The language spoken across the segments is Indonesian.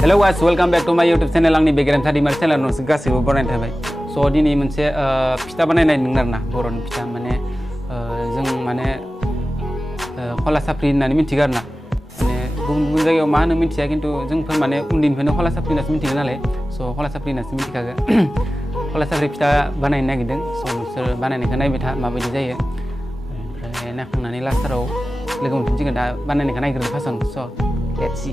Hello guys, welcome back to my YouTube channel. आंनि बेगेरेम थादिमार चेनेल नोंसोर गासैबो बरायनाय थाबाय। स' दिनै मोनसे फिथा बानायनाय नों आरोना बर'नि फिथा माने जों माने खला साफ्रि होननानै मिथिगो आरोना माने गुबुन गुबुन जायगायाव मा होनो मिथिया खिन्थु जोंफोर माने उन्दैनिफ्रायनो खला साफ्रि होननासो मिथिगो नालाय स' खला साफ्रि होननासो मिथिखागो खला साफ्रि फिथा बानायनो नागिरदों स' नोंसोर बानायनायखौ नायबाय था माबायदि जायो ओमफ्राय नायखांनानै लास्टाराव लोगो मोनफिनसिगोन दा बानायनायखौ नायग्रोदो फार्स्टआवनो स' लेट्स सी।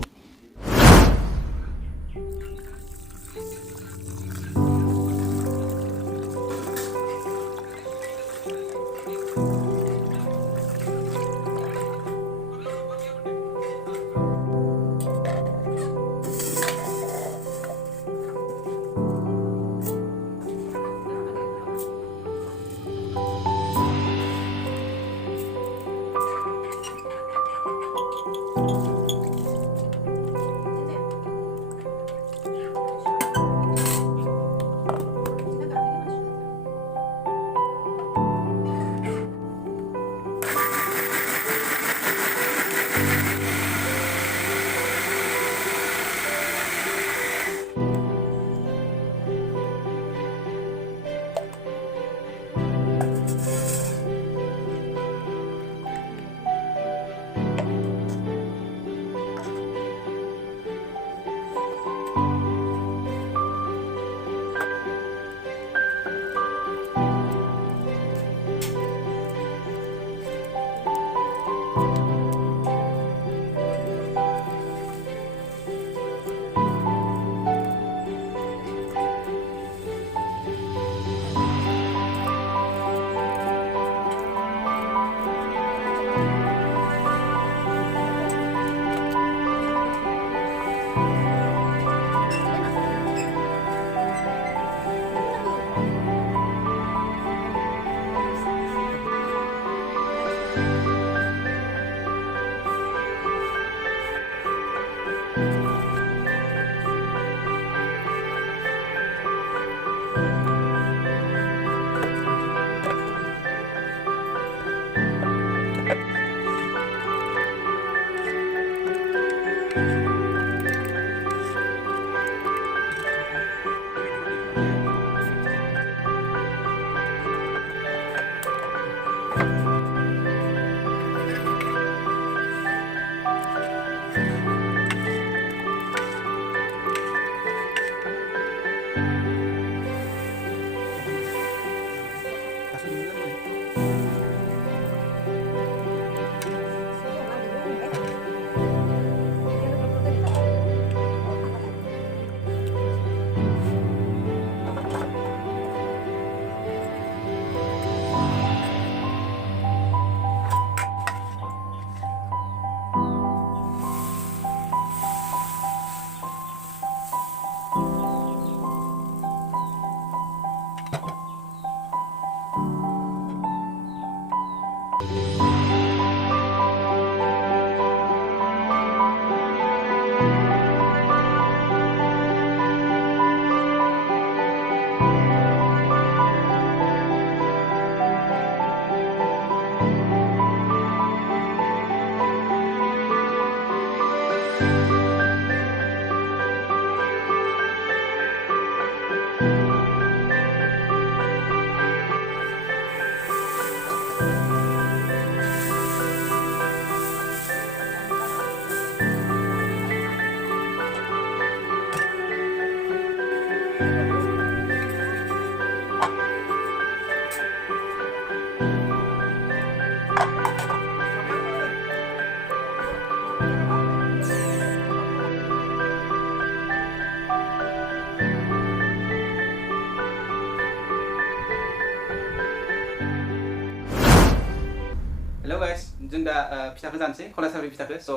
Hello guys, जों दा फिथाखौ जानोसै खला साफ्रि फिथाखौ स'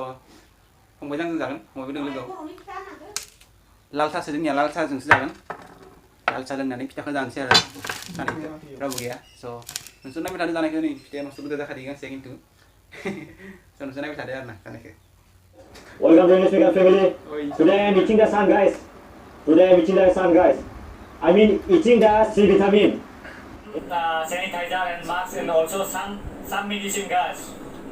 फंबायजों जों जागोन फंबायबो दं लोगोआव लाल साहासो जोंनिया लाल साहाजोंसो जागोन लाल साहा लोंनानै फिथाखौ जानोसै आरो सानैखौ रावबो गैया स' नोंसोर नायबाय थादो जानायखौ नै फिथाया मस्त गोदा जाखादों गांसे खिन्थु स' नोंसोर नायबाय थादो आरो ना जानायखौ Welcome to English Vegan Family. Today I'm eating the sun, guys. Today I'm eating the sun, guys. I mean eating the C vitamin. Sanitizer and mask and also some medicine, guys.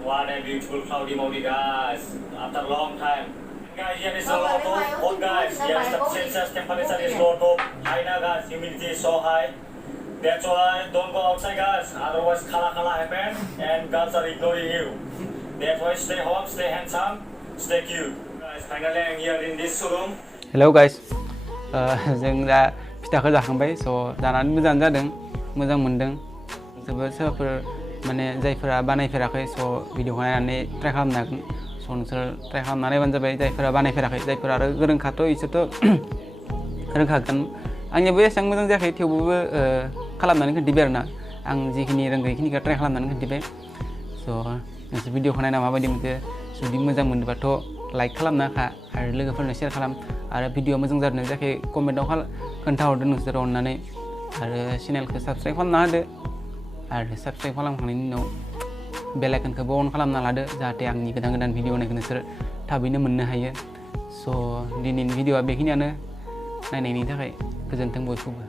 What a beautiful cloudy morning, guys. After a long time. Guys, here is a lot of hot guys. Yes, the Celsius temperature is lot of high now guys. Humidity is so high. That's why don't go outside guys. Otherwise kala happen and girls are ignoring you. That's why stay home, stay handsome, stay cute. Guys, finally I'm here in this showroom. Hello guys, जों दा फिथाखौ जाखांबाय स' जानानै मोजां जादों मोजां मोनदों जोबोद सोरबाफोर माने जायफोरा बानायफेराखै स' भिडिअखौ नायनानै ट्राइ खालामनो हागोन स' नोंसोर ट्राइ खालामना नायबानो जाबाय जायफोरा बानायफेराखै जायफोरा आरो गोरोंखाथ' इसोरथ' रोंखागोन आंनियाबो एसेबां मोजां जायाखै थेवबाबो खालामनानै खोन्थिबाय आरोना आं जिखिनि रोंगौ बेखिनिखौ ट्राइ खालामनानै खोन्थिबाय स' नोंसोर भिडिअखौ नायना माबायदि मोनखो जुदि मोजां मोनोबाथ' लाइक खालामना होखा आरो लोगोफोरनो शेयार खालाम आरो भिडिअ मोजां जादों जायाखै कमेन्टआव खोन्थाहरदो नोंसोर अननानै आरो चेनेलखौ साबस्क्राइब खालामना होदो आरो साबस्क्राइब खालामखांनायनि उनाव बेल आइकनखौबो अन खालामना लादो जाहाथे आंनि गोदान गोदान भिडिअ नायखौ नोंसोर थाबैनो मोननो हायो स' दिनैनि भिडिअआ बेखिनियानो नायनायनि थाखाय गोजोन्थों बयखौबो